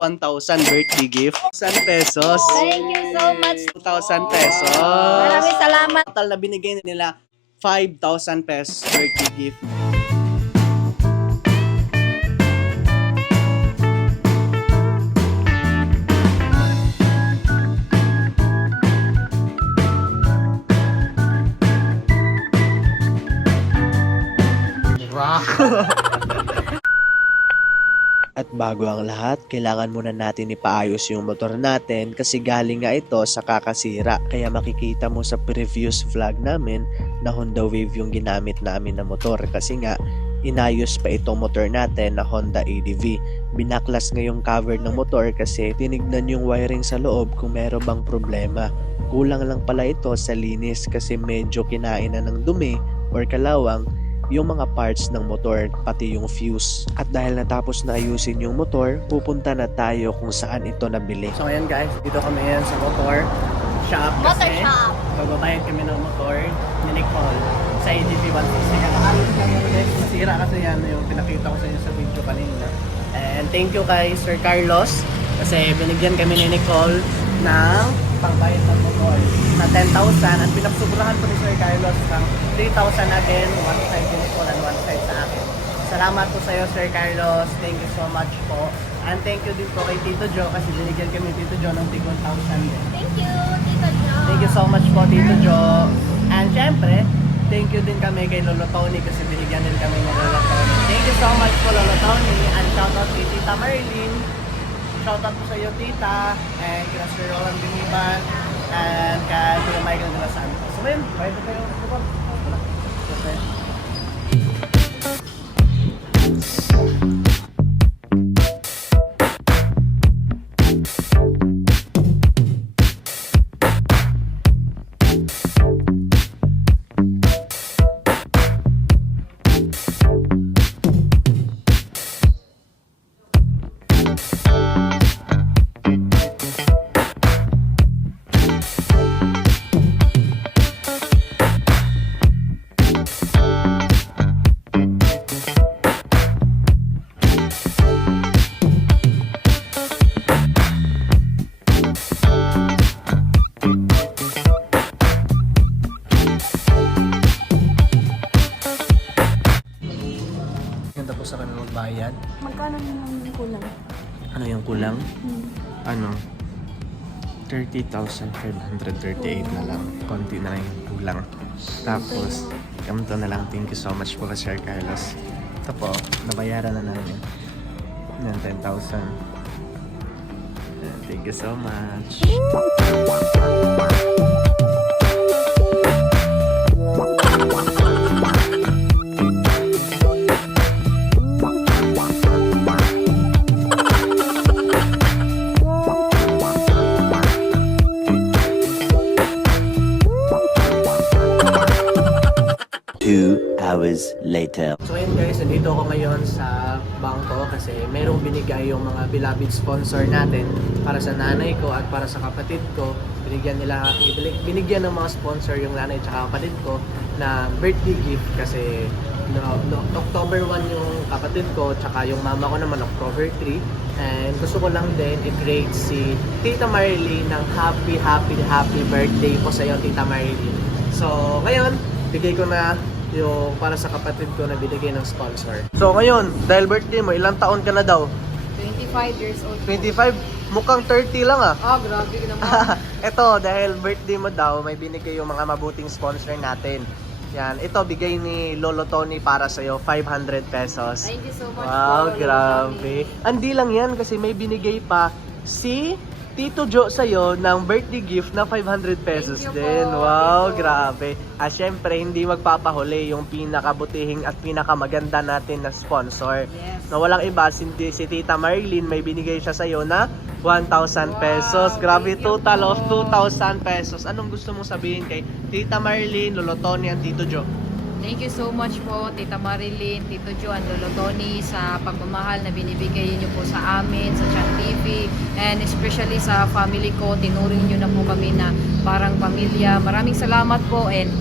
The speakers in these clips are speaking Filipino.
1,000 birthday gift. 1,000 pesos. Thank you so much. 2,000 pesos. Maraming salamat. Total na binigay nila 5,000 pesos birthday gift. At bago ang lahat, kailangan muna natin ipaayos yung motor natin kasi galing nga ito sa kakasira. Kaya makikita mo sa previous vlog namin na Honda Wave yung ginamit namin na motor kasi nga inayos pa itong motor natin na Honda ADV. Binaklas nga yung cover ng motor kasi tinignan yung wiring sa loob kung meron bang problema. Kulang lang pala ito sa linis kasi medyo kinain na ng dumi or kalawang yung mga parts ng motor pati yung fuse. At dahil natapos na ayusin yung motor, pupunta na tayo kung saan ito nabili. So ngayon guys, dito kami ngayon sa motor shop kasi motor shop. bababayan kami ng motor ni Nicole sa AGP 160. Nakaalit kami ulit, masira kasi yan yung pinakita ko sa inyo sa video kanina. And thank you kay Sir Carlos kasi binigyan kami ni Nicole ng pagbayad ng motor na 10,000 at pinagsubrahan ko ni Sir Carlos ng 3,000 natin, 1,000 Salamat po sa iyo Sir Carlos. Thank you so much po. And thank you din po kay Tito Joe kasi binigyan kami ni Tito Joe ng 1,000 din. Thank you, Tita Jo. Thank you so much po, Tito Jo. And syempre, thank you din kami kay Lolo Tony kasi binigyan din kami ni Lolo Tony. Thank you so much po, Lolo Tony. And shout out kay Tita Marilyn. Shout out po sa iyo, Tita. And kina Sir Roland Biniban. And kay Kuya Michael de la Santos. So, ayun, bye po kayo. Okay. Ganda Mm-hmm. Yung kulang? Hmm. Ano? 30,538 na lang. Konti na lang yung kulang. Tapos, kamto na lang. Thank you so much po Sir Carlos. Ito po, nabayaran na namin. Ng 10,000. Ayan, Thank you so much. Hours later. So ayun guys, nandito ako ngayon sa bangko kasi merong binigay yung mga beloved sponsor natin para sa nanay ko at para sa kapatid ko. Binigyan nila, binigyan ng mga sponsor yung nanay at kapatid ko na birthday gift kasi no, no, October 1 yung kapatid ko tsaka yung mama ko naman October 3 and gusto ko lang din i-grade si Tita Marilyn ng happy happy happy birthday po sa iyo Tita Marilyn so ngayon bigay ko na yung para sa kapatid ko na binigay ng sponsor so ngayon dahil birthday mo ilang taon ka na daw 25 years old. 25 mukhang 30 lang ah Ah, grabe ka naman. ito, dahil birthday mo daw, may binigay yung mga mabuting sponsor natin. Yan, ito bigay ni Lolo Tony para sa 500 pesos. Thank you so much Wow, Lolo grabe. Andi lang yan kasi may binigay pa si Tito Jo sa'yo ng birthday gift na 500 pesos Thank you din. po, wow, grabe. Ah, syempre, hindi magpapahuli yung pinakabutihing at pinakamaganda natin na sponsor. Yes. Na walang iba, si, si Tita Marilyn, may binigay siya sa'yo na 1,000 pesos. Wow, Grabe, thank you total of po. 2,000 pesos. Anong gusto mong sabihin kay Tita Marilyn, Lolo Tony, at Tito Jo? Thank you so much po, Tita Marilyn, Tito Joan, Lolo Tony, sa pagmamahal na binibigay niyo po sa amin, sa Chan TV, and especially sa family ko. Tinuring niyo na po kami na parang pamilya. Maraming salamat po and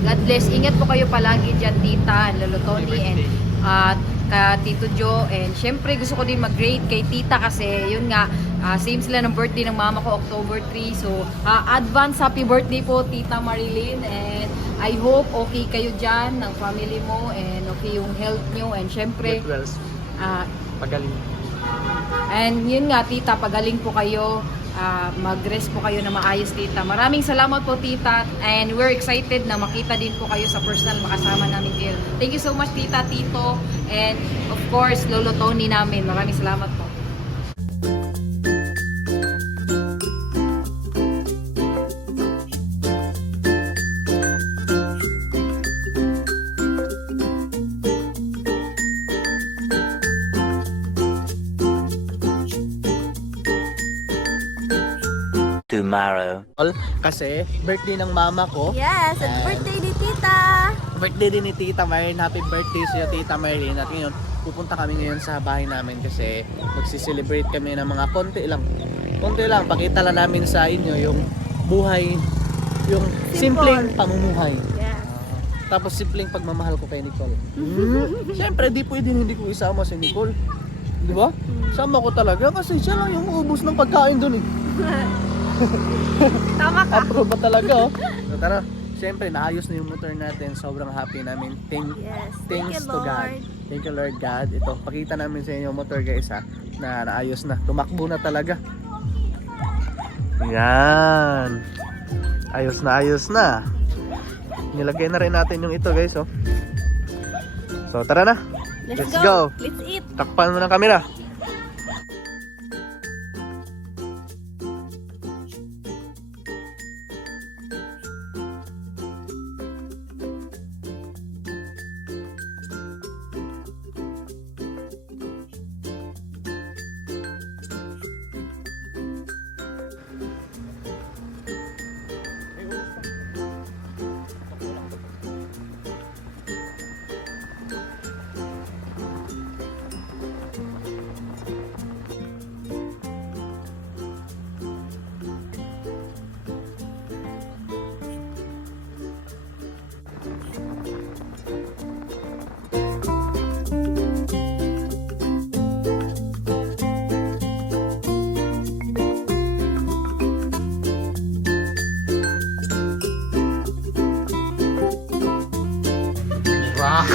God bless. Ingat po kayo palagi dyan, Tita, and Lolo Tony, and at ka Tito Joe and syempre gusto ko din mag-grade kay Tita kasi yun nga ah, same sila ng birthday ng mama ko October 3 so ah, advance happy birthday po Tita Marilyn. And I hope okay kayo dyan ng family mo and okay yung health nyo. And syempre ah, pagaling. And yun nga, tita, pagaling po kayo. Ah, mag-rest po kayo na maayos, tita. Maraming salamat po, tita. And we're excited na makita din po kayo sa personal makasama namin kayo. Thank you so much, tita, tito. And of course, Lolo Tony namin. Maraming salamat po. Tomorrow. Kasi birthday ng mama ko. Yes, at And- birthday ni Tita. Birthday din ni Tita Marilyn. Happy birthday sa'yo, Tita Marilyn. At ngayon, pupunta kami ngayon sa bahay namin kasi magsiselebrate kami ng mga konti lang. Konti lang. Pakita lang namin sa inyo yung buhay, yung Simple. simpleng pamumuhay. Yes. Tapos simpleng pagmamahal ko kay Nicole. Siyempre, di pwede hindi ko isama si Nicole. Di ba? Sama ko talaga kasi siya lang yung ubus ng pagkain doon eh. Tama ka. Approve ba talaga oh. So tara, siyempre naayos na yung motor natin. Sobrang happy namin. Thank, Yes. thanks Thank you, to God. Lord. Thank you Lord God. Ito, pakita namin sa inyo yung motor guys ha. Na naayos na. Tumakbo na talaga. Yan. Ayos na ayos na. Nilagay na rin natin yung ito guys oh. So tara na. Let's, Let's go. go. Let's eat. Takpan mo ng kamera.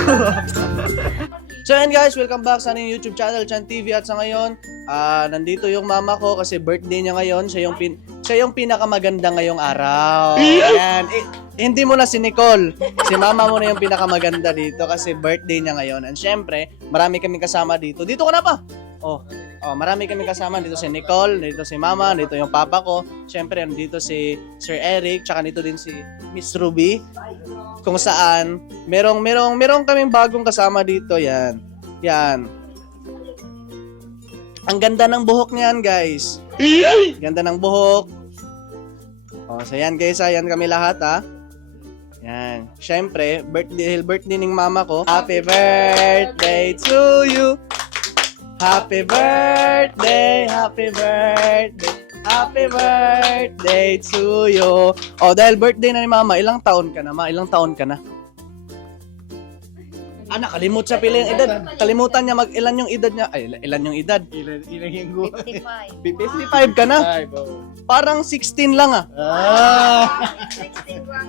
So yan guys, welcome back sa ating YouTube channel, Chan TV at sa ngayon, ah nandito yung mama ko kasi birthday niya ngayon, siya yung pin siya yung pinakamaganda ngayong araw. Ayan. Eh, hindi mo na si Nicole. Si mama mo na yung pinakamaganda dito kasi birthday niya ngayon. And syempre, marami kaming kasama dito. Dito ka na pa. Oh, oh, marami kaming kasama dito si Nicole, dito si mama, dito yung papa ko. Syempre, dito si Sir Eric, tsaka dito din si Miss Ruby kung saan merong merong merong kaming bagong kasama dito yan. Yan. Ang ganda ng buhok niyan, guys. Ganda ng buhok. Oh, so yan guys, ayan kami lahat ha. Yan. Syempre, birthday birthday ng mama ko. Happy birthday to you. Happy birthday, happy birthday. Happy birthday to you. Oh, dahil birthday na ni mama, ilang taon ka na, ma? Ilang taon ka na? Ah, nakalimut siya pila yung edad. Kalimutan niya mag ilan yung edad niya. Ay, ilan yung edad? Ilan, ilan yung 55. 55 ka na? Parang 16 lang ah. Ah. 16 lang.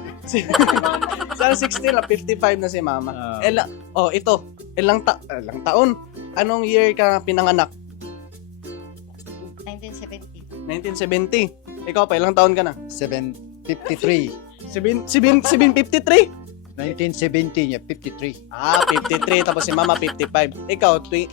Sana 16 lang, 55 na si mama. Ela, oh, ito. Ilang, ta ilang taon? Anong year ka pinanganak? 1970. 1970. Ikaw pa, ilang taon ka na? 753. 7, 7, 753? 1970 niya, 53. Ah, 53. tapos si mama 55. Ikaw, twi-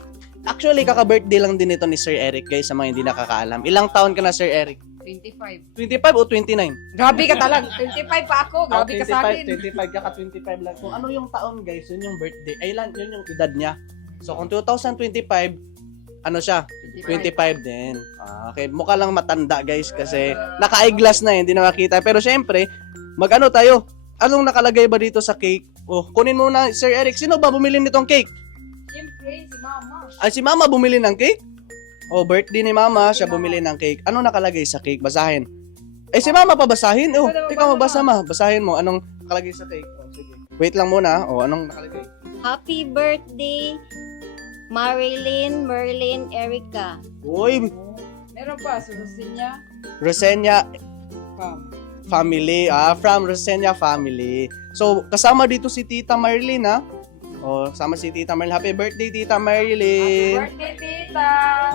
Actually, kaka-birthday lang din ito ni Sir Eric, guys, sa mga hindi nakakaalam. Ilang taon ka na, Sir Eric? 25. 25 o 29? Grabe ka talaga. 25 pa ako. Ah, Grabe ka sa akin. 25 ka ka 25 lang. Kung ano yung taon guys, yun yung birthday. Ay lan, yun yung edad niya. So kung 2025, ano siya? 25 din. Ah, okay, mukha lang matanda guys kasi naka-eyeglass na eh, hindi na makita. Pero syempre, mag-ano tayo? Anong nakalagay ba dito sa cake? Oh, kunin mo na Sir Eric, sino ba bumili nitong cake? Siyempre, si mama. Ay, si Mama bumili ng cake? Oh, birthday ni Mama, siya bumili ng cake. Ano nakalagay sa cake? Basahin. Eh, si Mama pa basahin? Oh, ikaw magbasa ma. Basahin mo. Anong nakalagay sa cake? Oh, sige. Wait lang muna. Oh, anong nakalagay? Happy birthday Marilyn, Merlin, Erica. Uy, Meron pa, surusin niya. Rosenia Pam. family, ah, from Rosenia family. So, kasama dito si Tita Marilyn, ha? Oh, kasama si Tita Marilyn. Happy birthday, Tita Marilyn. Birthday, tita!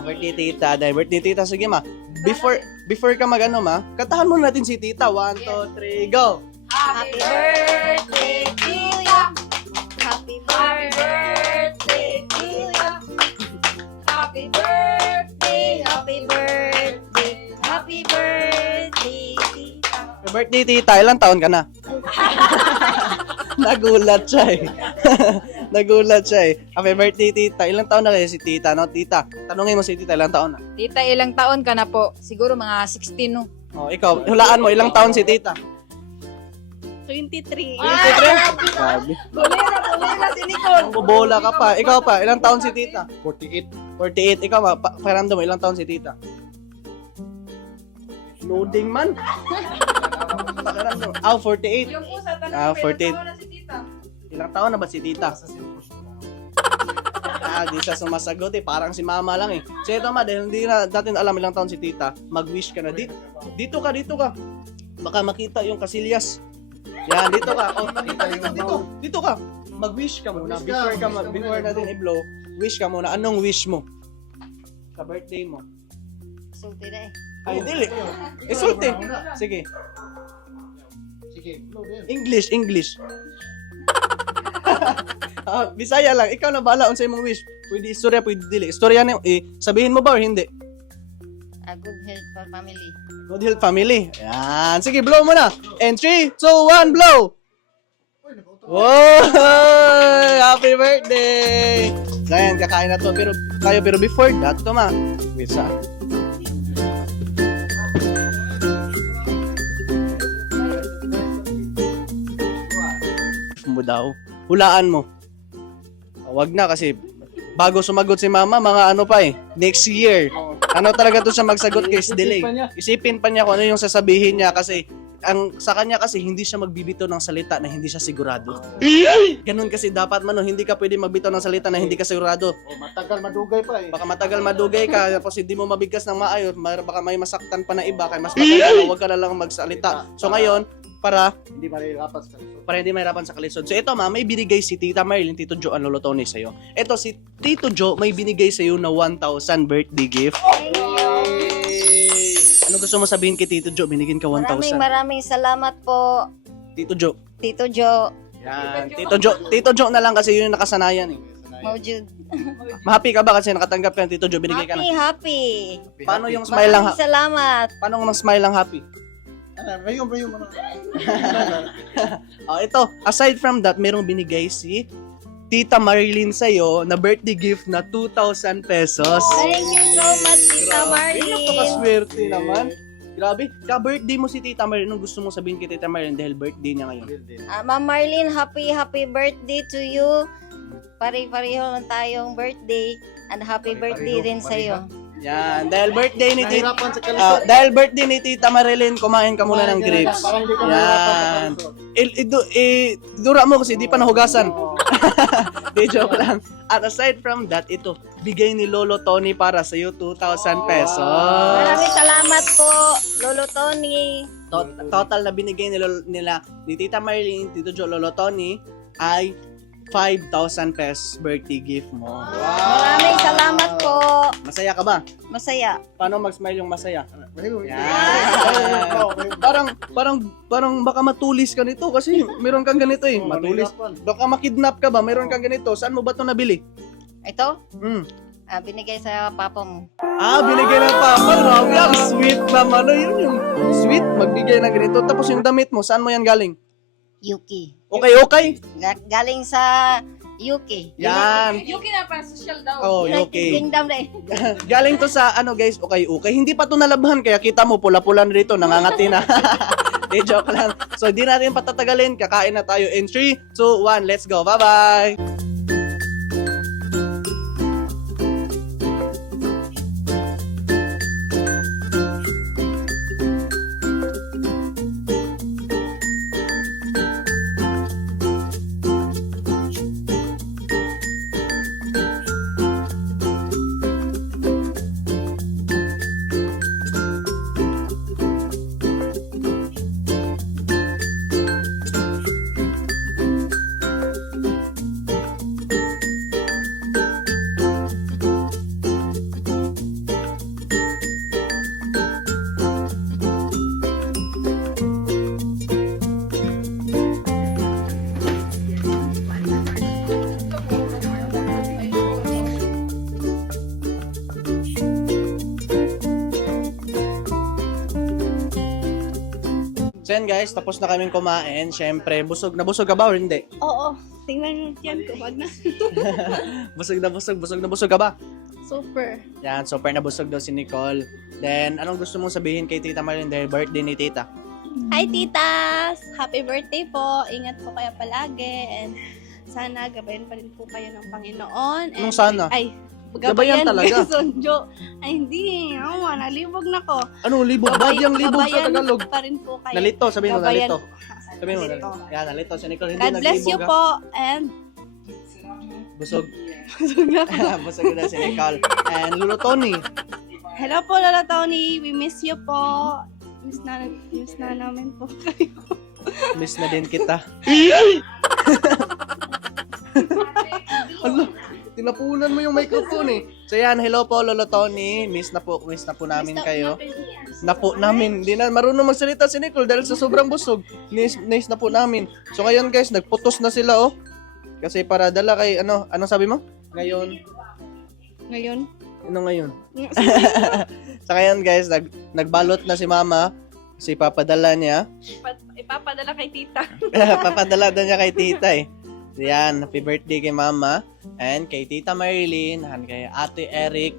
birthday, Tita. Dahil birthday, Tita. Sige, ma. Before, before ka mag, ano, ma, kantahan mo natin si Tita. One, two, three, go! Happy birthday Happy birthday, happy birthday, happy birthday. Happy birthday, Tita. Ilang taon ka na? Nagulat siya eh. Nagulat siya eh. Happy birthday, Tita. Ilang taon na kayo si Tita, no? Tita, tanungin mo si Tita, ilang taon na? Tita, ilang taon ka na po? Siguro mga 16, no? Oh, ikaw, hulaan mo, ilang taon si Tita? 23. Sabi. Bulera, bulera si Nicole! Bobola ka pa. Ikaw pa, ilang taon si Tita? 48. 48. Ikaw ma, pa- pakiramdam mo, ilang taon si Tita? Loading man. Ah, 48. Yung po sa tanong, Ah, may 14. ilang taon na si Tita? Ilang taon na ba si Tita? Ah, di siya sumasagot eh. Parang si mama lang eh. So ito ma, dahil hindi na natin alam ilang taon si Tita, mag-wish ka na. Dito, dito ka, dito ka. Baka makita yung kasilyas. Yan, dito ka. Oh, dito, dito, dito, dito ka. Mag-wish ka muna. Before ka mag, before natin i-blow, wish ka muna. Anong wish mo? Sa birthday mo. Sulti na eh. Ay, dili. Isulti. Sige. Sige, blow din. English, English. ah, Bisaya lang. Ikaw na bahala unsay imong wish. Pwede istorya, pwede dili. Istorya ni eh, sabihin mo ba or hindi? A good health for family. Good Health Family. Yan. Sige, blow mo na. And 3, 2, 1, blow! Wow! Happy birthday! So, kakain na to. Pero, tayo, pero before that, to ma. Wait, sa. mo daw. Hulaan mo. Wag na kasi bago sumagot si mama, mga ano pa eh, next year. Ano talaga to siya magsagot case delay. Isipin pa niya kung ano yung sasabihin niya kasi ang sa kanya kasi hindi siya magbibito ng salita na hindi siya sigurado. Ganun kasi dapat man no, hindi ka pwede magbito ng salita na hindi ka sigurado. Oh, matagal madugay pa eh. Baka matagal madugay ka tapos hindi mo mabigkas ng maayos, baka may masaktan pa na iba kaya mas maganda na wag ka na lang magsalita. So ngayon, para Hindi marirapat sa lisod. para hindi mahirapan sa kalisod. So ito ma, may binigay si Tita Marilyn, Tito Joe, ang Lolo Tony sa'yo. Ito si Tito Joe, may binigay sa'yo na 1,000 birthday gift. You. Ano gusto mo sabihin kay Tito Joe? Binigyan ka Maraming 1,000. maraming salamat po, Tito Joe. Tito Joe. Yan. Tito Joe, Tito Joe na lang kasi yun yung nakasanayan eh. Maujud. Mahappy ka ba kasi nakatanggap ka ng Tito Joe? Binigay ka Happy, na. happy. Paano yung smile lang? Maraming Ha- salamat. paano ng smile lang happy? Ano, rayon mo na. Oh, ito, aside from that, merong binigay si Tita Marilyn sa'yo na birthday gift na 2,000 pesos. Thank you so much, Tita Marlene. Napakaswerte naman. Grabe. Ka-birthday mo si Tita Marilyn. Anong gusto mong sabihin kay Tita Marilyn dahil birthday niya ngayon? Ah, Ma'am Marlene, happy, happy birthday to you. Pare-pareho lang tayong birthday. And happy birthday din sa'yo. Yan. Dahil birthday ni Tita... Nahirapan sa Ah, dahil birthday ni Tita Marilyn, kumain ka muna ng grapes. Para hindi ka mahirapan sa Yan. kalisod. Il, idu, i, dura mo kasi di pa nahugasan. Di joke lang. At aside from that, ito, bigay ni Lolo Tony para sa iyo 2,000 pesos. Maraming salamat po, Lolo Tony. Tot- total na binigay ni Lolo, nila ni Tita Marilyn, Tito Joe, Lolo Tony ay 5,000 pesos birthday gift mo. Maraming salamat po. Masaya ka ba? Masaya. Paano mag-smile yung masaya? Yan. parang parang parang baka matulis ka nito kasi meron kang ganito eh. Matulis. Baka makidnap ka ba? Meron kang ganito. Saan mo ba 'to nabili? Ito, Hmm. ah, binigay sa papa mo. Ah, binigay ng papa. Grabe, ang sweet naman. Ano yun yung sweet? Magbigay ng ganito. Tapos yung damit mo, saan mo yan galing? Yuki. Okay, okay. Ga- galing sa Yuki. Yan. Yuki na pa, social daw. Oh, United okay. Kingdom na eh. Galing to sa ano guys, okay, okay. Hindi pa to nalabhan kaya kita mo pula-pula na rito, nangangati na. De joke lang. So di natin patatagalin, kakain na tayo in 3, 2, 1, let's go. Bye-bye. So yan guys, tapos na kaming kumain. Siyempre, busog na busog ka ba or hindi? Oo. Tingnan mo yan ko. Wag na. busog na busog, busog na busog ka ba? Super. Yan, super nabusog daw si Nicole. Then, anong gusto mong sabihin kay Tita Marilyn dahil birthday ni Tita? Hi, titas! Happy birthday po. Ingat po kayo palagi. And sana gabayan pa rin po kayo ng Panginoon. And, Anong sana? Ay, Gabayan talaga. Sonjo. Ay, hindi. Oo, nalibog na ko. Anong libog? Bad yung libog sa gabayan Tagalog. pa rin po kayo. Nalito, sabihin mo Gabayan. nalito. Sabihin mo Nalito. Yan, nalito si Nicole. Hindi God bless you ha? po. And, Busog. busog na po. busog na si Nicole. And Lolo Tony. Hello po, Lola Tony. We miss you po. Miss na, miss na namin po kayo. Miss na din kita. Ano? Tinapunan mo yung microphone eh. So yan, hello po Lolo Tony. Miss na po, miss na po namin Miss na- kayo. na- po namin. Hindi na marunong magsalita si Nicole dahil sa sobrang busog. Nice, nice na po namin. So ngayon guys, nagputos na sila oh. Kasi para dala kay ano, ano sabi mo? Ngayon, Ngayon. ano ngayon? Sa ngayon guys, nag, nagbalot na si mama. Kasi papadala niya. Ipa- Ipapadala kay tita. papadala daw niya kay tita eh. Yan, happy birthday kay mama. And kay tita Marilyn. And kay ate Eric.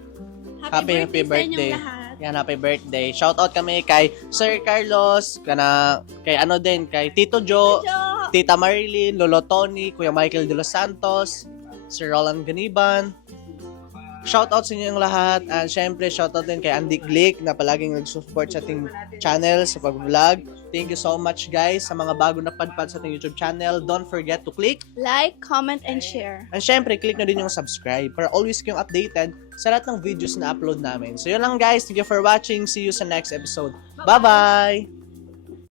Happy, happy birthday. inyong lahat. Yan, happy birthday. Shout out kami kay Sir Carlos, kana kay ano din, kay Tito Joe, Jo! Tita Marilyn, Lolo Tony, Kuya Michael De Los Santos, Sir Roland Ganiban. Shout out sa inyong lahat. And syempre, shout out din kay Andy Glick na palaging nag-support sa ating channel sa pag-vlog. Thank you so much guys sa mga bago na padpad sa ating YouTube channel. Don't forget to click. Like, comment, and share. And syempre, click na din yung subscribe para always kayong updated sa lahat ng videos na upload namin. So yun lang guys. Thank you for watching. See you sa next episode. Bye-bye!